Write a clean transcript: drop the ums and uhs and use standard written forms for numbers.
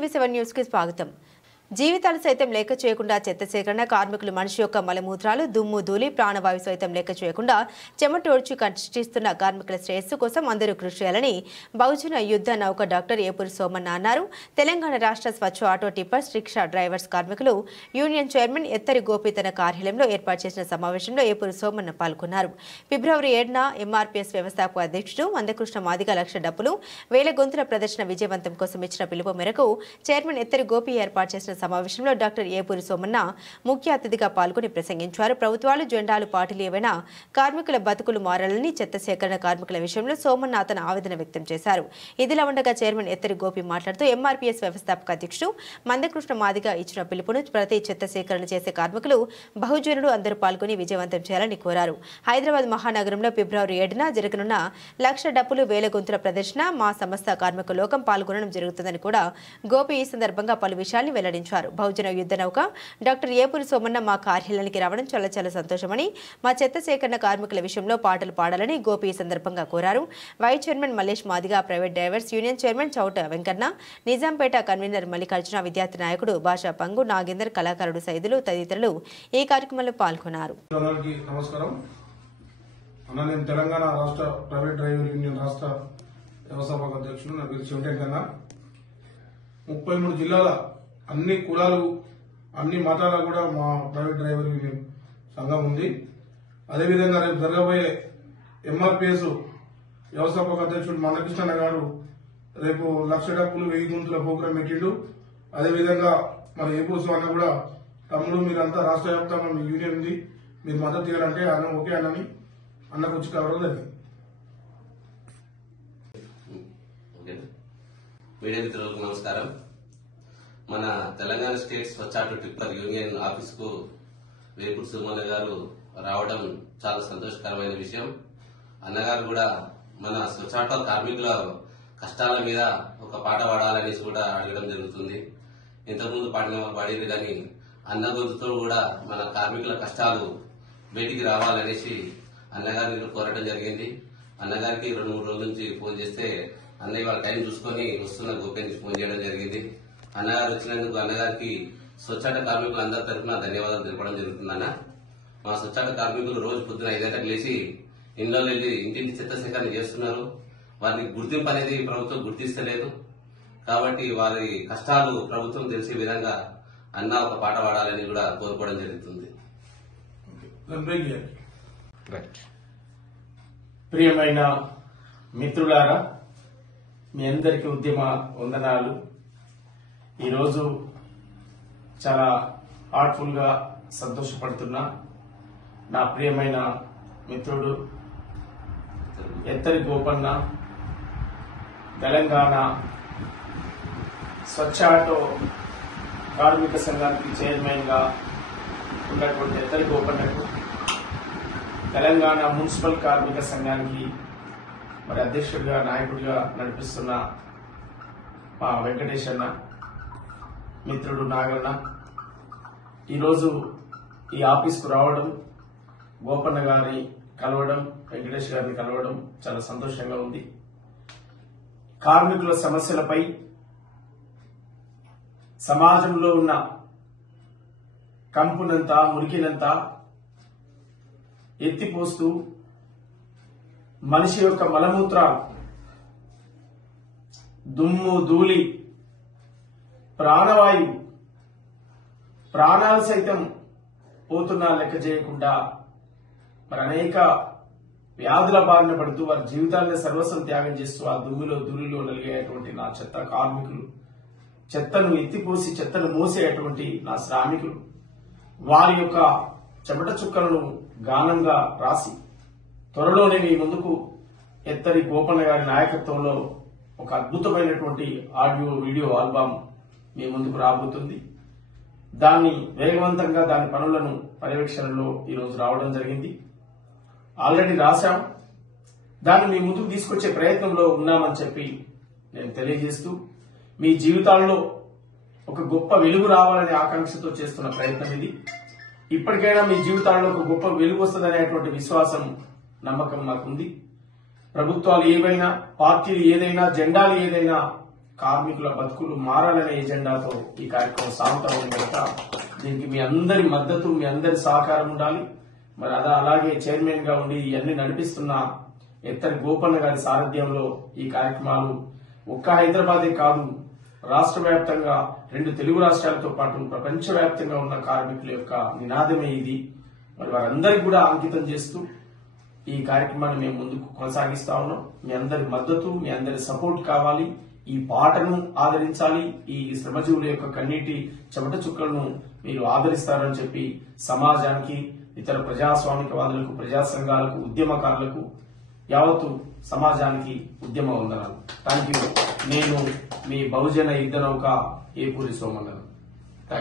టీవీ7 news కి స్వాగతం. జీవితాలు సైతం లెక్క చేయకుండా చెత్త సేకరణ, కార్మికులు మనిషి యొక్క మలమూత్రాలు, దుమ్ము ధూళి, ప్రాణవాయు సైతం లెక్క చేయకుండా చెమటోడ్చి కష్టిస్తున్న కార్మికుల శ్రేయస్సు కోసం అందరూ కృషి చేయాలని బహుజన యుద్ధ నౌక డాక్టర్ ఏపూరి సోమన్న అన్నారు. తెలంగాణ రాష్ట్ర స్వచ్ఛ ఆటో టిప్పర్స్, రిక్షా డ్రైవర్స్ కార్మికులు యూనియన్ చైర్మన్ ఎత్తరి గోపి తన కార్యాలయంలో ఏర్పాటు చేసిన సమావేశంలో ఏపూరి సోమన్న పాల్గొన్నారు. ఫిబ్రవరి 7న ఎంఆర్పీఎస్ వ్యవస్థాపక అధ్యక్షుడు మందకృష్ణ మాదిగ లక్ష డబ్బులు వేల గొంతుల ప్రదర్శన విజయవంతం కోసం ఇచ్చిన పిలుపు మేరకు చైర్మన్ ఎత్తరి గోపి ఏర్పాటు చేసిన సమావేశంలో డాక్టర్ ఏపూరి సోమన్న ముఖ్య అతిథిగా పాల్గొని ప్రసంగించారు. ప్రభుత్వాలు, జెండాలు, పార్టీలు ఏవైనా కార్మికుల బతుకులు మారాలని చెత్త సేకరణ కార్మికుల విషయంలో సోమన్న అతను ఆవేదన వ్యక్తం చేశారు. ఇదిలా ఉండగా చైర్మన్ ఎత్తరి గోపి మాట్లాడుతూ ఎంఆర్పీఎస్ వ్యవస్థాపక అధ్యక్షుడు మందకృష్ణ మాదిగ ఇచ్చిన పిలుపును ప్రతి చెత్త సేకరణ చేసే కార్మికులు, బహుజనులు అందరూ పాల్గొని విజయవంతం చేయాలని కోరారు. హైదరాబాద్ మహానగరంలో ఫిబ్రవరి 7న జరగనున్న లక్ష డప్పులు వేల గొంతుల ప్రదర్శన మా సంస్థ కార్మిక లోకం పాల్గొనడం జరుగుతుందని కూడా గోపి ఈ సందర్భంగా పలు విషయాన్ని వెల్లడించారు. బహుజన యుద్ధ నౌక డాక్టర్ ఏపూరి సోమన్న మా కార్యాలయానికి రావడం చాలా సంతోషమని, మా చెత్త సేకరణ కార్మికుల విషయంలో పాటలు పాడాలని గోపి ఈ సందర్భంగా కోరారు. Vice chairman Mallesh Madiga, private drivers union chairman Chauta Venkanna, Nizampet convener Mallikarjuna, విద్యార్థి నాయకుడు భాషా పంగు, నాగేందర్, కళాకారుడు సైదులు తదితరులు ఈ కార్యక్రమంలో పాల్గొన్నారు. తెలంగాణ రాష్ట్ర ప్రైవేట్ డ్రైవర్ యూనియన్ రాష్ట్ర వ్యవస్థాపక అధ్యక్షుడు. నా పేరు శివటెంకన్న. 33 జిల్లాల అన్ని కులాలు, అన్ని మతాల కూడా మా ప్రైవేట్ డ్రైవర్ యూనియన్ సంఘం ఉంది. అదేవిధంగా రేపు జరగబోయే ఎంఆర్పీఎస్ వ్యవస్థాపక అధ్యక్షుడు మందకృష్ణ గారు రేపు లక్ష డప్పులు 1000 గుంతుల ప్రోగ్రాం పెట్టిండు. అదేవిధంగా మన ఏపూరి స్వామి కూడా తమ్ముడు మీరంతా రాష్ట్ర వ్యాప్తంగా మీ యూనియన్ ఉంది, మీరు మద్దతు ఇవ్వాలంటే అన్న ఓకే అన్నని అన్నకు వచ్చి కావడం జరిగింది. మీడియా మిత్రులకు నమస్కారం. మన తెలంగాణ స్టేట్ స్వచ్ఛ ఆటో టిప్పర్ యూనియన్ ఆఫీస్ కు వేపూరి సోమన్న గారు రావడం చాలా సంతోషకరమైన విషయం. అన్నగారు కూడా మన స్వచ్ఛ ఆటో కార్మికుల కష్టాల మీద ఒక పాట పాడాలనేసి కూడా అడగడం జరుగుతుంది. ఇంతకుముందు పాడేది కానీ అన్న గొంతుతో కూడా మన కార్మికుల కష్టాలు బయటికి రావాలనేసి అన్నగారిని కోరడం జరిగింది. అన్నగారికి 2-3 రోజుల నుంచి ఫోన్ చేస్తే అన్నయ్య వాళ్ళ టైం చూసుకుని వస్తున్న గోపి ఫోన్ చేయడం జరిగింది. అన్నగారు వచ్చినందుకు అన్నగారికి స్వచ్ఛాట కార్మికులు అందరి తరఫున ధన్యవాదాలు తెలపడం జరుగుతుందన్న. మా స్వచ్ఛాట కార్మికులు రోజు పొద్దున 5 గంటలకు లేచి ఇంట్లో వెళ్లి ఇంటింటి చెత్త సేకరణ చేస్తున్నారు. వారికి గుర్తింపు అనేది ప్రభుత్వం గుర్తిస్తలేదు. కాబట్టి వారి కష్టాలు ప్రభుత్వం తెలిసే విధంగా అన్న ఒక పాట పాడాలని కూడా కోరుకోవడం జరుగుతుంది. ప్రియమైన మిత్రులారా, మీ అందరికీ ఉద్యమ వందనాలు. ఈరోజు చాలా హార్ట్ఫుల్ గా సంతోషపడుతున్నా. నా ప్రియమైన మిత్రుడు ఎత్తరి గోపన్న, తెలంగాణ స్వచ్ఛ ఆటో కార్మిక సంఘానికి చైర్మన్ గా ఉన్నటువంటి ఎత్తరి గోపన్నకు, తెలంగాణ మున్సిపల్ కార్మిక సంఘానికి మరి అధ్యక్షుడిగా, నాయకుడిగా నడిపిస్తున్న మా వెంకటేష్ అన్న, మిత్రుడు నాగన్న, ఈరోజు ఈ ఆఫీస్కు రావడం, గోపన్న గారిని కలవడం, వెంకటేష్ గారిని కలవడం చాలా సంతోషంగా ఉంది. కార్మికుల సమస్యలపై సమాజంలో ఉన్న కంపునంతా, మురికినంతా ఎత్తిపోస్తూ మనిషి యొక్క మలమూత్రాలు, దుమ్ము ధూళి, ప్రాణవాయువు, ప్రాణాలు సైతం పోతున్నా లెక్క చేయకుండా మరి అనేక వ్యాధుల బారిన పడుతూ వారి జీవితాలను సర్వస్వం త్యాగం చేస్తూ ఆ దుమ్ములో ధూళిలో నలిగేటువంటి నా చెత్త కార్మికులు, చెత్తను ఎత్తిపోసి చెత్తను మోసేటువంటి నా శ్రామికులు, వారి యొక్క చెమట చుక్కలను గానంగా రాసి త్వరలోనే మీ ముందుకు ఎత్తరి గోపన్న గారి నాయకత్వంలో ఒక అద్భుతమైనటువంటి ఆడియో వీడియో ఆల్బమ్ మీ ముందుకు రాబోతుంది. దాన్ని వేగవంతంగా దాని పనులను పర్యవేక్షణలో ఈరోజు రావడం జరిగింది. ఆల్రెడీ రాశాం. దాన్ని మీ ముందుకు తీసుకొచ్చే ప్రయత్నంలో ఉన్నామని చెప్పి నేను తెలియజేస్తూ, మీ జీవితాల్లో ఒక గొప్ప వెలుగు రావాలనే ఆకాంక్షతో చేస్తున్న ప్రయత్నం ఇది. ఇప్పటికైనా మీ జీవితాల్లో ఒక గొప్ప వెలుగు వస్తుందనేటువంటి విశ్వాసం, నమ్మకం నాకుంది. ప్రభుత్వాలు ఏవైనా, పార్టీలు ఏదైనా, జెండాలు ఏదైనా కార్మికుల బతుకులు మారాలనే ఎజెండాతో ఈ కార్యక్రమం సాగుతా ఉంది కనుక దీనికి మీ అందరి మద్దతు, మీ అందరి సహకారం ఉండాలి. మరి అలాగే చైర్మన్ గా ఉండి ఇవన్నీ నడిపిస్తున్న ఎత్తరి గోపన్న గారి సారథ్యంలో ఈ కార్యక్రమాలు ఒక్క హైదరాబాదే కాదు, రాష్ట్ర వ్యాప్తంగా 2 తెలుగు రాష్ట్రాలతో పాటు ప్రపంచవ్యాప్తంగా ఉన్న కార్మికుల యొక్క నినాదమే ఇది. మరి వారందరికీ కూడా అంకితం చేస్తూ ఈ కార్యక్రమాన్ని మేము ముందుకు కొనసాగిస్తా ఉన్నాం. మీ అందరి మద్దతు, మీ అందరి సపోర్ట్ కావాలి. ఈ పాటను ఆదరించాలి. ఈ శ్రమజీవుల యొక్క కన్నీటి చెమట చుక్కలను మీరు ఆదరిస్తారని చెప్పి సమాజానికి, ఇతర ప్రజాస్వామికవాదులకు, ప్రజా సంఘాలకు, ఉద్యమకారులకు, యావత్తు సమాజానికి ఉద్యమ వందనాలు. Thank you. నేను మీ బహుజన యుద్ధ నౌక ఏపూరి సోమన్న.